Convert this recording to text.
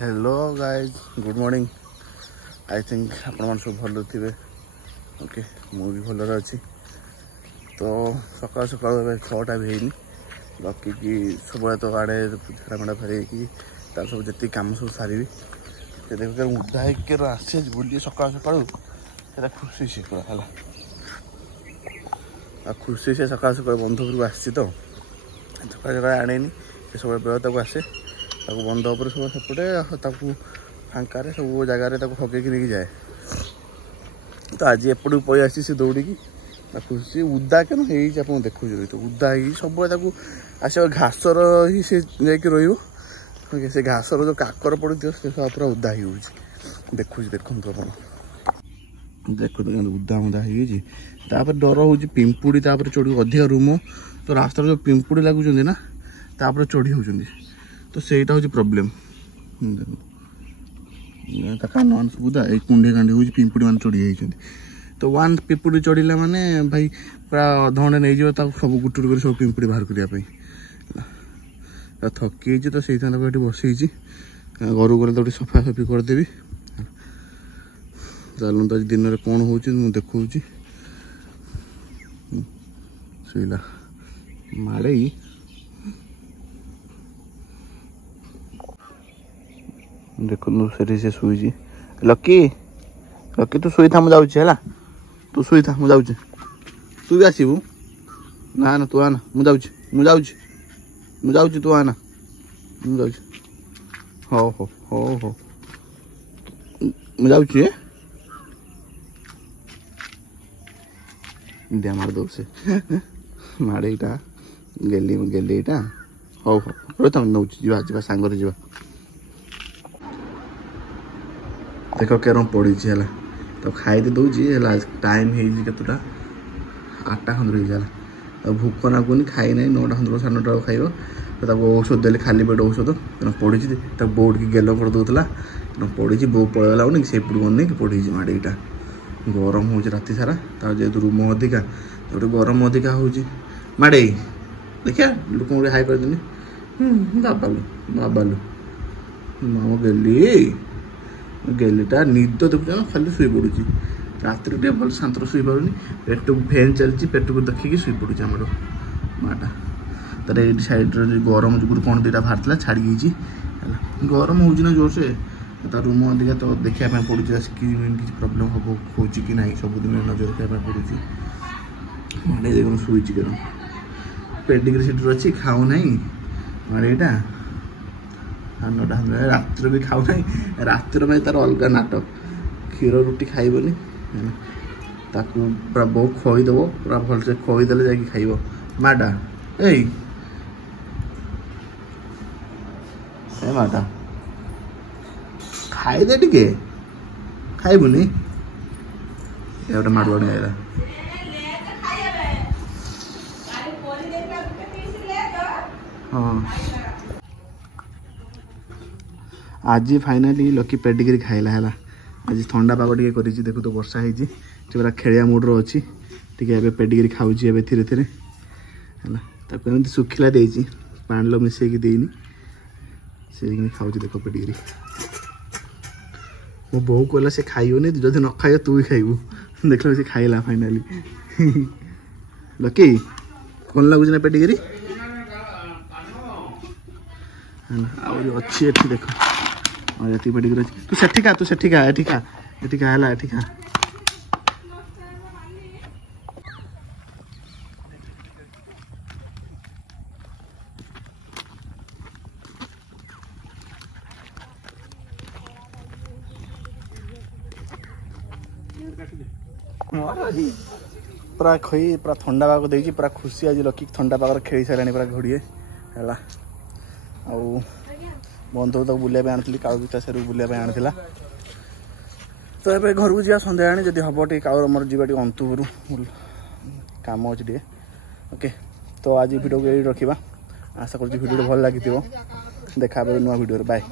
Hello guys good morning. I think आपण सब भल थे। ओके मु भी भल अच्छी। तो सकाल सकाल 6टा भी है बाकी कि सब तो आड़े झाड़ा मेड़ा फेर सब जी कम सब सारी देख उदा आसे बुली सकाल सकाल खुशी से पूरा है खुशी से सकाल सकाल बंधुपुर आसी तो सकाल सकाल आने सब बेल तक आसे बंध उपर सब सेपटे फांकार सब जगार हगे नहीं जाए। तो आज एपट पै आसी से दौड़ी खुशी उदा क्या आप देखुच तो उदा सब आस घासर ही से जाकि से घासर जो काकर पड़ से सब पूरा उदा हो देखुच देखु आप देखो उदा उदा हो डर हो पिंपुड़ी चढ़ी अधिक रूम तो रास्तार जो पिंपुड़ी लगुच ना चढ़ी होती तो सहीटा हूँ प्रोब्लेम कान मान सुधा कुंडे कांडी हो पिंपुड़ी मान चढ़ी जाइए। तो वन पिंपुड़ी चढ़ला माने भाई पूरा अधघंटे नहीं सब गुटुर कर सब पिंपुड़ी बाहर करने थकी तो से बसई घर गले तो सफा सफी करदेवी। चलू तो दिन में कौन हो देखा शुला मारे देखो से शुई लकी लकी तू शुई था मुझे है तू शुई था मुझे तू भी आसबू ना ना तू आना मुझे तू आना मुझे हो हो हो हो मुझे इंडिया मार दो से मारे इटा गेली गेली इटा हो हो रो तुम नौ जा सांग जा देख कैरम पड़ी है तो खाई दौची टाइम होता 8टा खंड रही तो भूक लगुनि खाई ना 9टा खंड 9:30 खाइब तो औषध देली खाली पेट औषध पड़ी बोर्ड की गेल कर दूसरा पड़ी बो पलैला उन्हें से बन पड़ी माड़ीटा गरम हो राति सारा जेहतु रूम अधिका तो गरम अधिका हो माड़े देखिए लोक हाई करदेनी बाबालू बाबालू मामा गेली गेलीटा निद देखुच खाली शुई पड़ी रात भल शांत शुई पार पेट को फैन चलती पेट को देखिए शुई पड़ी आम माटा तर ये सैड्रे गरम जो कौन दुटा बाहर छाड़ी गरम हो जोर से रूम अधिका तो देखा पड़ा स्किन किसी प्रोब्लेम हम हो कि ना सबुदिन नजर रखा पड़े शुई पेडिग्री सीटर अच्छी खाऊ ना मारेटा 9टा रात भी खाऊ ना रात में तार अलग नाटक क्षीर रुटी खाइबनी पूरा बो खोईदेव पूरा भलसे खोईदेले जाकि खाइब माटा ए माटा खाईदे टिके खाइबुनी गोटे माड़ुआड़ी आएगा हाँ आज फाइनाली लकी पेडिग्री खाइला है आज ठंडा पाग टे कर देखो तो वर्षा होती पूरा खेलिया मुड्र अच्छी टे पेडिग्री खाऊँ धीरे धीरे है सुखिला देती पानी लो मिसेक देनी से खाऊँ देख पेडिग्री मो बो कहला से खाइबनी जदि न खाइब तू भी खाइबू देख लो से खाइला फाइनाली लकी कौन लगुच ना पेडिग्री अच्छी अच्छी देख और ये पेडिग्री तू सेठी खा एठी खा है एठी खा पूरा खई पूरा ठंडा पाग देगी पूरा खुशी आज लकी ठंडा पाग खेली सारे पूरा घोड़िए है बंधु तक बुलाया आनी काऊ गीता से बुलाया आनी तो ये घर को जा सन्ध्या आनी जब हम टे काऊ मोर जा अंतुपुर कम अच्छे टे ओके। तो आज वीडियो को यही रखा आशा कर वीडियो भल लगी देखा नुआ वीडियो बाय।